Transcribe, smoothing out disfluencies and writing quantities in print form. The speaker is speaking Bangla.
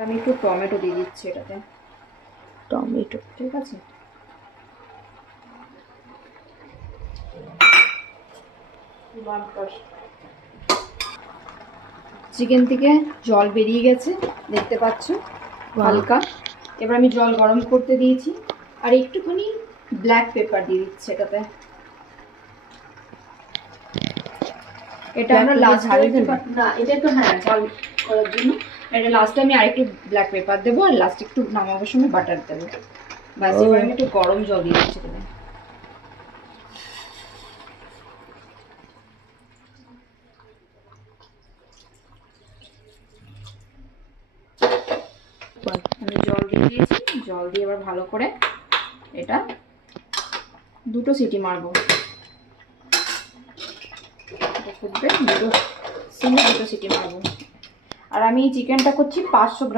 আমি একটু টমেটো দিয়ে দিচ্ছি এটাতে। টমেটো, ঠিক আছে। চিকেন থেকে জল বেরিয়ে গেছে, দেখতে পাচ্ছ হালকা। এবার আমি জল গরম করতে দিয়েছি, আর একটুখানি ব্ল্যাক পেপার দিয়ে দিচ্ছি এটাতে। এটা আমরা লাস্টে না, এটা একটু হ্যাঁ ঝাল করার জন্য। এটা লাস্টে আমি আরেকটু ব্ল্যাক পেপার দেবো, আর লাস্টে একটু নামাবার সময় বাটার দেবো। ব্যাস, এবার আমি একটু গরম জল দিয়ে দিচ্ছি এটাতে। আমি জল দিয়ে দিয়েছি, জল দিয়ে এবার ভালো করে এটা 2টো সিটি মারবো। এটা ফুটবে, 2টো সিটি মারবো। আর আমি এই চিকেনটা করছি 500 গ্রাম।